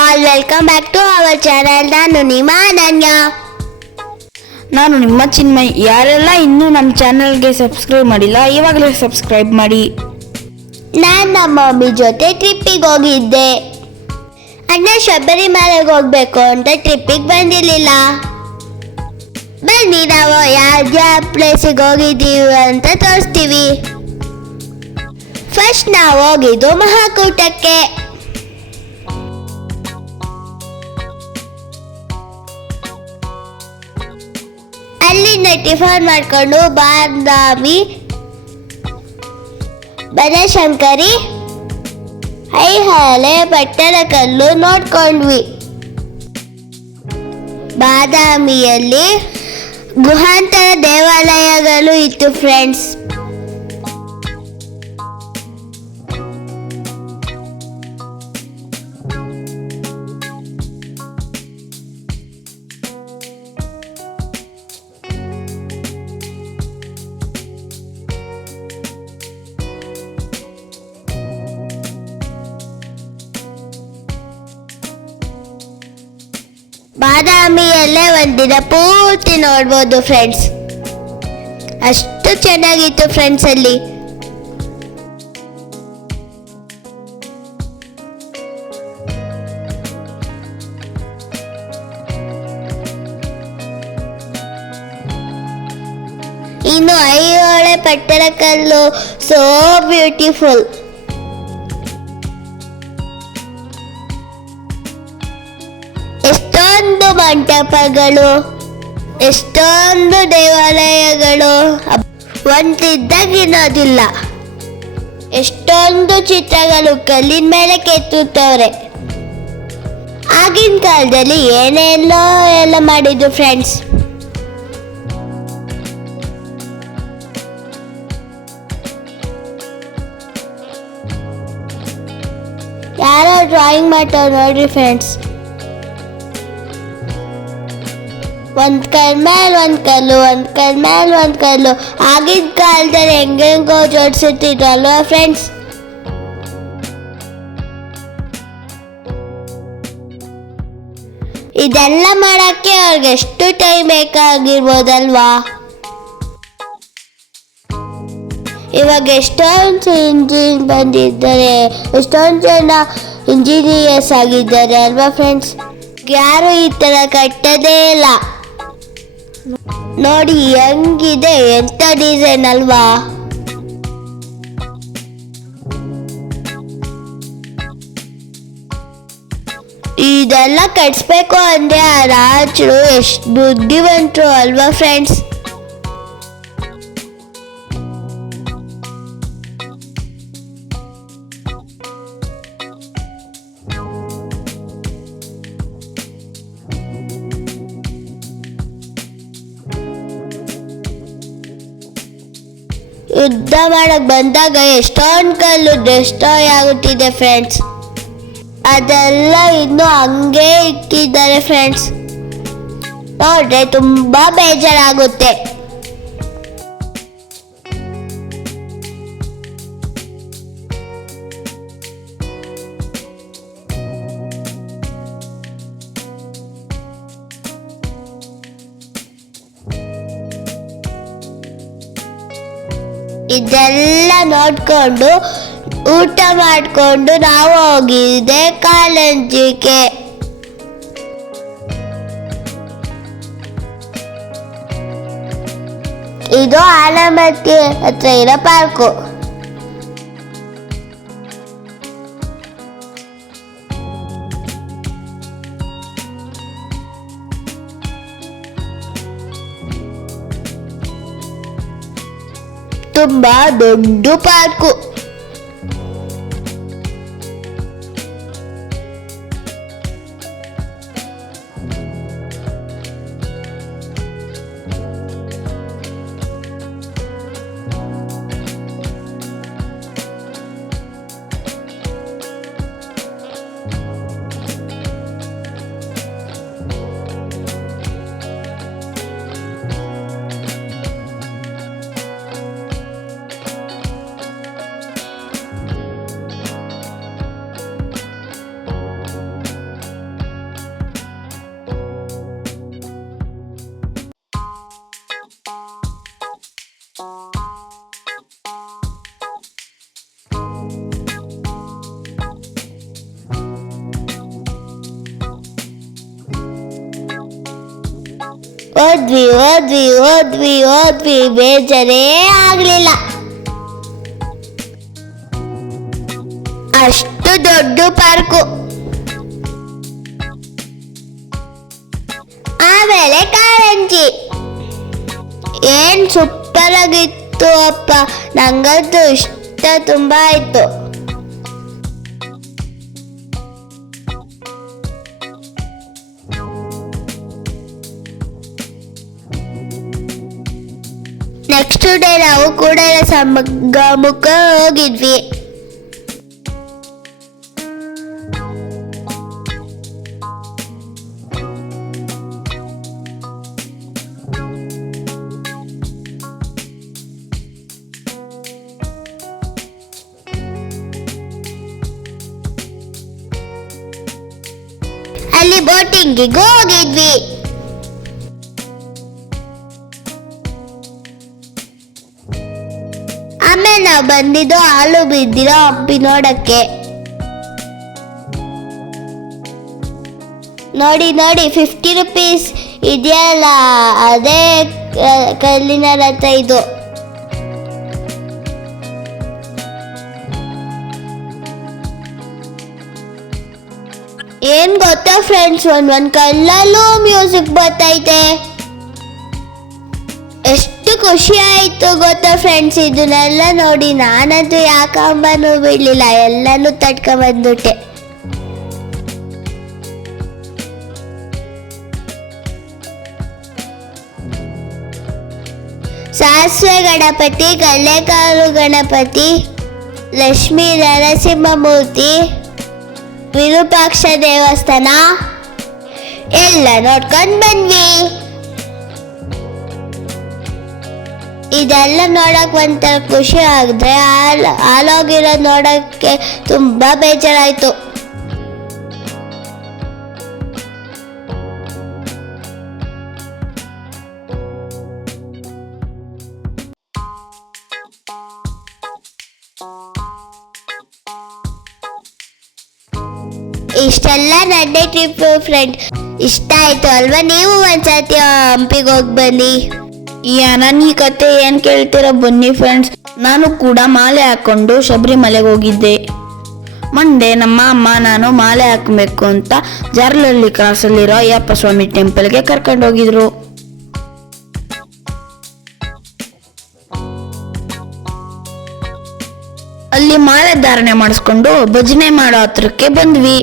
All welcome back to our channel. ನಾನು ನಿಮ್ಮ ಅನನ್ಯ. ನಾನು ನಿಮ್ಮ ಚಿನ್ಮಯ್. ಯಾರೆಲ್ಲ ಇನ್ನೂ ನಮ್ಮ ಚಾನಲ್ಗೆ ಸಬ್ಸ್ಕ್ರೈಬ್ ಮಾಡಿಲ್ಲ, ಇವಾಗಲೇ ಸಬ್ಸ್ಕ್ರೈಬ್ ಮಾಡಿ. ನಾನು ನಮ್ಮ ಮಮ್ಮಿ ಜೊತೆ ಟ್ರಿಪ್ಪಿಗೆ ಹೋಗಿದ್ದೆ. ಅಣ್ಣ ಶಬರಿಮಲೆಗೆ ಹೋಗ್ಬೇಕು ಅಂತ ಟ್ರಿಪ್ಪಿಗೆ ಬಂದಿರಲಿಲ್ಲ. ಬನ್ನಿ ನಾವು ಯಾವ ಪ್ಲೇಸಿಗೆ ಹೋಗಿದ್ದೀವಿ ಅಂತ ತೋರಿಸ್ತೀವಿ. ಫಸ್ಟ್ ನಾವು ಹೋಗಿದ್ದು ಮಹಾಕೂಟಕ್ಕೆ. ಅಲ್ಲಿಂದ ಟಿಫನ್ ಮಾಡ್ಕೊಂಡು ಬಾದಾಮಿ, ಬನಶಂಕರಿ, ಐಹೊಳೆ, ಪಟ್ಟದಕಲ್ಲು ನೋಡ್ಕೊಂಡ್ವಿ. ಬಾದಾಮಿಯಲ್ಲಿ ಗುಹಾಂತರ ದೇವಾಲಯಗಳು ಇತ್ತು ಫ್ರೆಂಡ್ಸ್. ಬಾದಾಮಿಯಲ್ಲೇ ಒಂದಿನ ಪೂರ್ತಿ ನೋಡ್ಬೋದು ಫ್ರೆಂಡ್ಸ್. ಅಷ್ಟು ಚೆನ್ನಾಗಿತ್ತು ಫ್ರೆಂಡ್ಸ್ ಅಲ್ಲಿ. ಇನ್ನು ಐಹೊಳೆ ಪಟ್ಟದಕಲ್ಲು ಸೋ ಬ್ಯೂಟಿಫುಲ್. ಎಷ್ಟೊಂದು ಮಂಟಪಗಳು, ಎಷ್ಟೊಂದು ದೇವಾಲಯಗಳು ಒಂದಿದ್ದಾಗಿರೋದಿಲ್ಲ. ಎಷ್ಟೊಂದು ಚಿತ್ರಗಳು ಕಲ್ಲಿನ ಮೇಲೆ ಕೆತ್ತುತ್ತವ್ರೆ. ಆಗಿನ ಕಾಲದಲ್ಲಿ ಏನೆಲ್ಲೋ ಎಲ್ಲ ಮಾಡಿದ್ರು ಫ್ರೆಂಡ್ಸ್. ಯಾರೋ ಡ್ರಾಯಿಂಗ್ ಮಾಡ್ತಾರೆ ನೋಡ್ರಿ ಫ್ರೆಂಡ್ಸ್. ಒಂದ್ ಕಲ್ ಮೇಲೆ ಒಂದ್ ಕಲ್ಲು, ಒಂದ್ ಕಲ್ ಮೇಲೆ ಒಂದ್ ಕಲ್ಲು. ಆಗಿನ ಕಾಲದಲ್ಲಿ ಹೆಂಗೆಂಗೋ ಜೋಡಿಸುತ್ತಿದ್ರು ಅಲ್ವಾ ಫ್ರೆಂಡ್ಸ್. ಇದೆಲ್ಲ ಮಾಡಕ್ಕೆ ಅವ್ರಿಗೆ ಎಷ್ಟು ಟೈಮ್ ಬೇಕಾಗಿರ್ಬೋದಲ್ವಾ. ಇವಾಗ ಎಷ್ಟೊಂದು ಇಂಜಿನ್ ಬಂದಿದ್ದಾರೆ, ಎಷ್ಟೊಂದು ಜನ ಇಂಜಿನಿಯರ್ಸ್ ಆಗಿದ್ದಾರೆ ಅಲ್ವಾ ಫ್ರೆಂಡ್ಸ್. ಯಾರು ಈ ತರ ಕಟ್ಟೋದೇ ಇಲ್ಲ. ನೋಡಿ ಹೆಂಗಿದೆ, ಎಂತ ಡಿಸೈನ್ ಅಲ್ವಾ. ಇದೆಲ್ಲ ಕಟ್ಸ್ಬೇಕು ಅಂದ್ರೆ ಆ ರಾಜರು ಎಷ್ಟು ಬುದ್ಧಿವಂತರು ಅಲ್ವಾ ಫ್ರೆಂಡ್ಸ್. ಯುದ್ಧ ಮಾಡಕ್ ಬಂದಾಗ ಎಷ್ಟೊಂದು ಕಲ್ಲು ಡೆಸ್ಟ್ರಾಯ್ ಆಗುತ್ತಿದೆ ಫ್ರೆಂಡ್ಸ್. ಅದೆಲ್ಲ ಇನ್ನೂ ಹಂಗೆ ಇಟ್ಟಿದ್ದಾರೆ ಫ್ರೆಂಡ್ಸ್. ನೋಡ್ರೆ ತುಂಬಾ ಬೇಜಾರಾಗುತ್ತೆ. ಇದೆಲ್ಲ ನೋಡ್ಕೊಂಡು ಊಟ ಮಾಡಿಕೊಂಡು ನಾವು ಹೋಗಿದ್ದೆ ಕಾರಂಜಿಗೆ. ಇದು ಆಲಮಟ್ಟಿ ಹತ್ರ ಇರೋ ಪಾರ್ಕು. ತುಂಬಾ ದೊಡ್ಡ ಪಾರ್ಕು. ಹೋದ್ವಿ ಹೋದ್ವಿ ಹೋದ್ವಿ ಹೋದ್ವಿ ಬೇಜಾರೇ ಆಗ್ಲಿಲ್ಲ. ಅಷ್ಟು ದೊಡ್ಡ ಪಾರ್ಕು. ಆಮೇಲೆ ಕಾರಂಜಿ ಏನ್ ಸೂಪರ್ ಆಗಿತ್ತು ಅಪ್ಪ, ನಂಗಂತೂ ಇಷ್ಟ ತುಂಬಾ ಆಯ್ತು. ನೆಕ್ಸ್ಟ್ ಡೇ ನಾವು ಕೂಡಲ ಸಂಗಮಕ್ಕ ಹೋಗಿದ್ವಿ. ಅಲ್ಲಿ ಬೋಟಿಂಗಿಗೂ ಹೋಗಿದ್ವಿ. ಆಮೇಲೆ ನಾವು ಬಂದಿದ್ದು ಹಾಲು ಬಿದ್ದಿರೋ ಹಂಪಿ ನೋಡಕ್ಕೆ. ನೋಡಿ ನೋಡಿ 50 ರೂಪೀಸ್ ಇದೆಯಲ್ಲ, ಅದೇ ಕಲ್ಲಿನ ರಥ ಇದು. ಏನ್ ಗೊತ್ತಾ ಫ್ರೆಂಡ್ಸ್, ಒಂದ್ ಕಲ್ಲಲ್ಲೂ ಮ್ಯೂಸಿಕ್ ಬರ್ತೈತೆ. ಎಷ್ಟು ಖುಷಿ ಆಯ್ತು ಗೊತ್ತಾ ಫ್ರೆಂಡ್ಸ್, ಇದನ್ನೆಲ್ಲ ನೋಡಿ. ನಾನಂತೂ ಯಾಕಂಬನೂ ಬಿಡ್ಲಿಲ್ಲ, ಎಲ್ಲಾನು ತಡ್ಕೊಂಡ್ಬಂದ್ಬಿಟ್ಟೆ. ಸಾಸಿವೆ ಗಣಪತಿ, ಕಳ್ಳೆಕಾಳು ಗಣಪತಿ, ಲಕ್ಷ್ಮೀ ನರಸಿಂಹಮೂರ್ತಿ, ವಿರೂಪಾಕ್ಷ ದೇವಸ್ಥಾನ ಎಲ್ಲ ನೋಡ್ಕೊಂಡ್ ಬಂದ್ವಿ. ಇದೆಲ್ಲ ನೋಡಕ್ ಒಂಥರ ಖುಷಿ ಆದ್ರೆ ಹಾಳೋಗಿರೋ ನೋಡಕ್ಕೆ ತುಂಬಾ ಬೇಜಾರಾಯ್ತು. ಇಷ್ಟೆಲ್ಲ ನನ್ನೇ ಟ್ರಿಪ್ ಫ್ರೆಂಡ್. ಇಷ್ಟ ಆಯ್ತು ಅಲ್ವಾ? ನೀವು ಒಂದ್ಸತಿ ಹಂಪಿಗೆ ಹೋಗಿ ಬನ್ನಿ. ಈ ಅನನ್ಯ ಕತೆ ಏನ್ ಕೇಳ್ತೀರಾ? ಬನ್ನಿ ಫ್ರೆಂಡ್ಸ್, ನಾನು ಕೂಡ ಮಾಲೆ ಹಾಕೊಂಡು ಶಬರಿಮಲೆಗೆ ಹೋಗಿದ್ದೆ. ಮಂಡೇ ನಮ್ಮ ಅಮ್ಮ ನಾನು ಮಾಲೆ ಹಾಕಬೇಕು ಅಂತ ಜಾರ್ಲಹಳ್ಳಿ ಕ್ರಾಸಲ್ಲಿರೋ ಅಯ್ಯಪ್ಪ ಸ್ವಾಮಿ ಟೆಂಪಲ್ಗೆ ಕರ್ಕೊಂಡು ಹೋಗಿದ್ರು. ಅಲ್ಲಿ ಮಾಲೆ ಧಾರಣೆ ಮಾಡಿಸ್ಕೊಂಡು ಭಜನೆ ಮಾಡೋ ಹತ್ರಕ್ಕೆ ಬಂದ್ವಿ.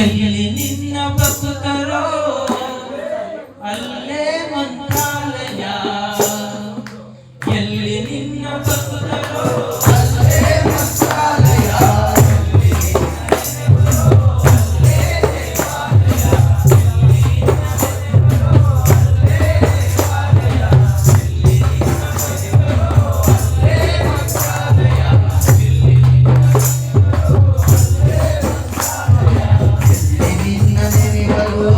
ಎಲ್ಲಿ ನಿನ್ನ ಭಕ್ತರೋ ಅಲ್ಲೇ ಮಂತ್ರಾಲಯ, ಎಲ್ಲಿ ನಿನ್ನ ಭಕ್ತರೋ ಅಲ್ಲೇ ಮಂತ್ರಾಲಯ, ನಿನ್ನ ನೆನೆಗಳು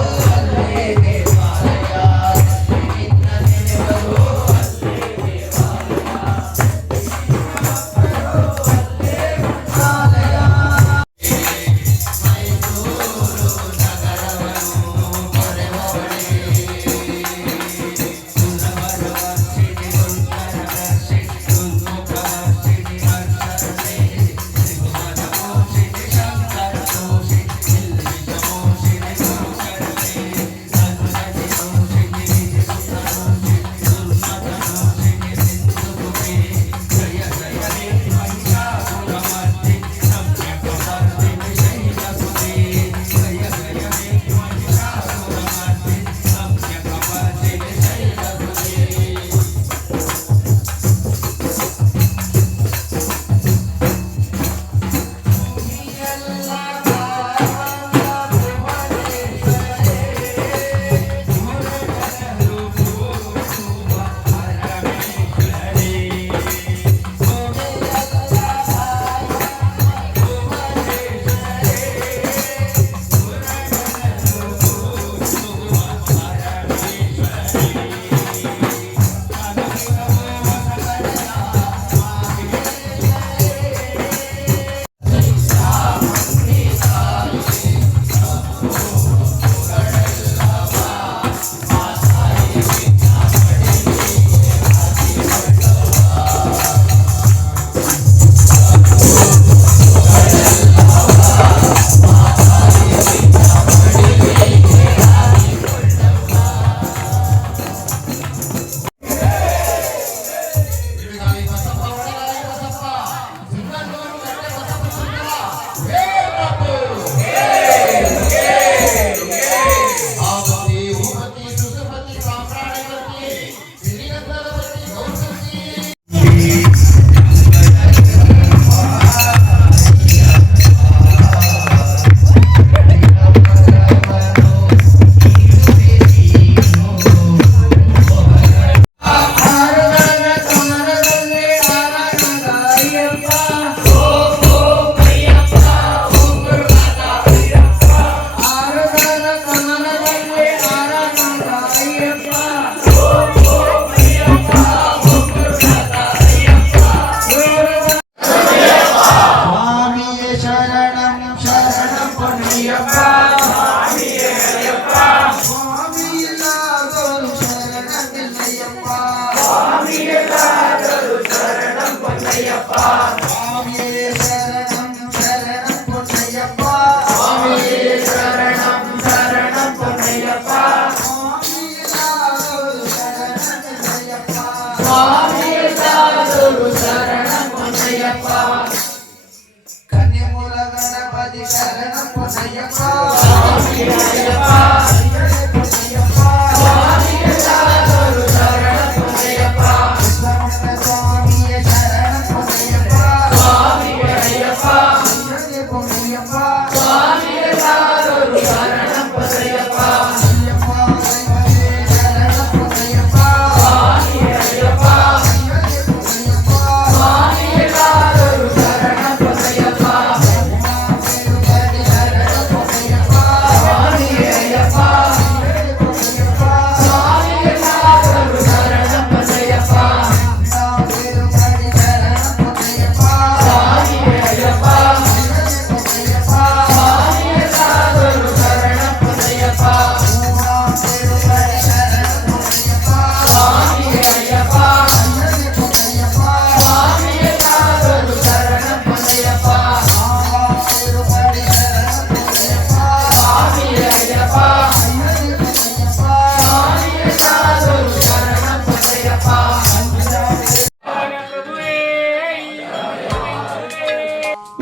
ಕನ್ಯಮೂಲ ಗಣಪತಿ ಶರಣ ಪೊನ್ನಯ್ಯಪ್ಪ ಸ್ವಾಮಿಯ ಶರಣ ಪೊನ್ನಯ್ಯಪ್ಪ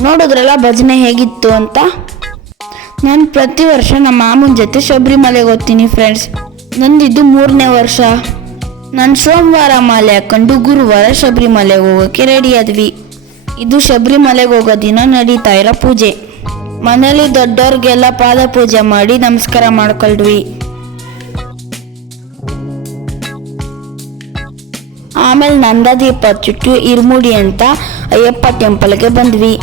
ನೋಡಿದ್ರಲ್ಲ ಭಜನೆ ಹೇಗಿತ್ತು ಅಂತ. ನಾನು ಪ್ರತಿ ವರ್ಷ ನಮ್ಮ ಮಾಮನ ಜೊತೆ ಶಬರಿಮಲೆಗೆ ಹೋಗ್ತೀನಿ ಫ್ರೆಂಡ್ಸ್. ನಂದಿದ್ದು 3ನೇ ವರ್ಷ. ನಾನು ಸೋಮವಾರ ಮಾಲೆ ಹಾಕೊಂಡು ಗುರುವಾರ ಶಬರಿಮಲೆಗೆ ಹೋಗೋಕ್ಕೆ ರೆಡಿ ಆದ್ವಿ. ಇದು ಶಬರಿಮಲೆಗೆ ಹೋಗೋ ದಿನ ನಡೀತಾ ಇರೋ ಪೂಜೆ. ಮನೇಲಿ ದೊಡ್ಡವ್ರಿಗೆಲ್ಲ ಪಾದ ಪೂಜೆ ಮಾಡಿ ನಮಸ್ಕಾರ ಮಾಡ್ಕೊಳ್ದ್ವಿ. ಆಮೇಲೆ ನಂದಾದೀಪ ಚುಟ್ಟು ಇರ್ಮುಡಿ ಅಂತ ಅಯ್ಯಪ್ಪ ಟೆಂಪಲ್ಗೆ ಬಂದ್ವಿ.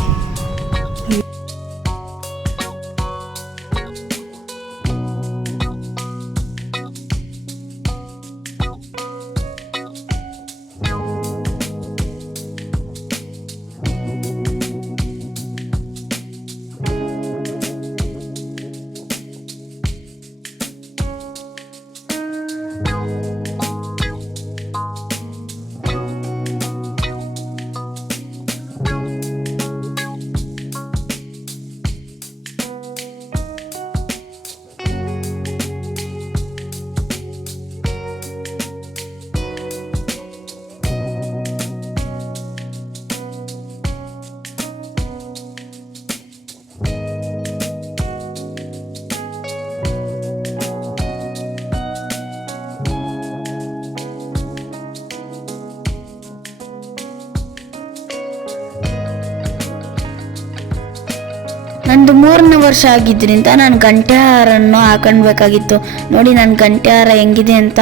ನಂದು 3ನೇ ವರ್ಷ ಆಗಿದ್ದರಿಂದ ನಾನು ಗಂಟೆ ಹಾರನ್ನು ಹಾಕೊಳ್ಬೇಕಾಗಿತ್ತು. ನೋಡಿ ನನ್ನ ಗಂಟೆ ಹಾರ ಹೆಂಗಿದೆ ಅಂತ.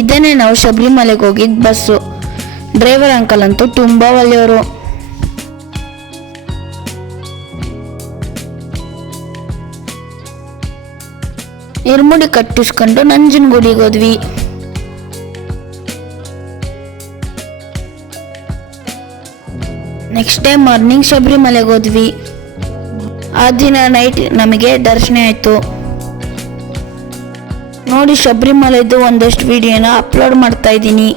ಇದೇನೆ ನಾವು ಶಬರಿಮಲೆಗೆ ಹೋಗಿದ್ದ ಬಸ್ಸು. ಡ್ರೈವರ್ ಅಂಕಲ್ ಅಂತೂ ತುಂಬ ಒಳ್ಳೆಯವರು. ಇರ್ಮುಡಿ ಕಟ್ಟಿಸ್ಕೊಂಡು ನಂಜನಗೂಡಿಗೆ ಹೋದ್ವಿ. ನೆಕ್ಸ್ಟ್ ಡೇ ಮಾರ್ನಿಂಗ್ ಶಬರಿಮಲೆಗೆ ಹೋದ್ವಿ. ಆ ದಿನ ನೈಟ್ ನಮಗೆ ದರ್ಶನ ಆಯಿತು. ನೋಡಿ ಶಬರಿಮಲೆದು ಒಂದಷ್ಟು ವಿಡಿಯೋನ ಅಪ್ಲೋಡ್ ಮಾಡ್ತಾ ಇದ್ದೀನಿ.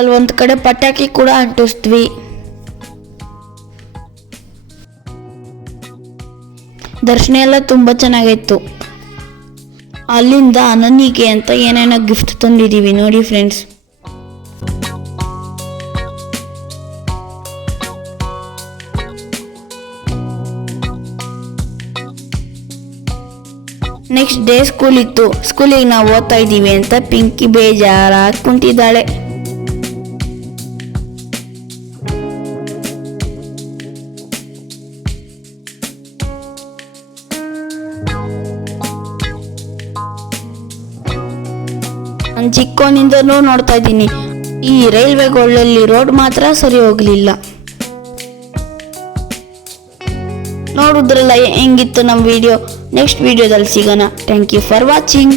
ಅಲ್ಲಿ ಒಂದು ಕಡೆ ಪಟಾಕಿ ಕೂಡ ಅಂಟಿಸ್ದ್ವಿ. ದರ್ಶನ ಎಲ್ಲ ತುಂಬ ಚೆನ್ನಾಗಿತ್ತು. ಅಲ್ಲಿಂದ ಅನನ್ಯಗೆ ಅಂತ ಏನೇನೋ ಗಿಫ್ಟ್ ತಂದಿದ್ದೀವಿ ನೋಡಿ ಫ್ರೆಂಡ್ಸ್. ನೆಕ್ಸ್ಟ್ ಡೇ ಸ್ಕೂಲ್ ಇತ್ತು. ಸ್ಕೂಲಿಗೆ ನಾವು ಓದ್ತಾ ಇದ್ದೀವಿ ಅಂತ ಪಿಂಕಿ ಬೇಜಾರಾಗಿ ಕುಂತಿದ್ದಾಳೆ. ನಾನು ಚಿಕ್ಕವನಿಂದನೂ ನೋಡ್ತಾ ಇದ್ದೀನಿ, ಈ ರೈಲ್ವೆಗಳಲ್ಲಿ ರೋಡ್ ಮಾತ್ರ ಸರಿ ಹೋಗ್ಲಿಲ್ಲ. ನೋಡಿದ್ರಲ್ಲ ಹೆಂಗಿತ್ತು ನಮ್ಮ ವಿಡಿಯೋ. ನೆಕ್ಸ್ಟ್ ವಿಡಿಯೋದಲ್ಲಿ ಸಿಗೋಣ. Thank you for watching.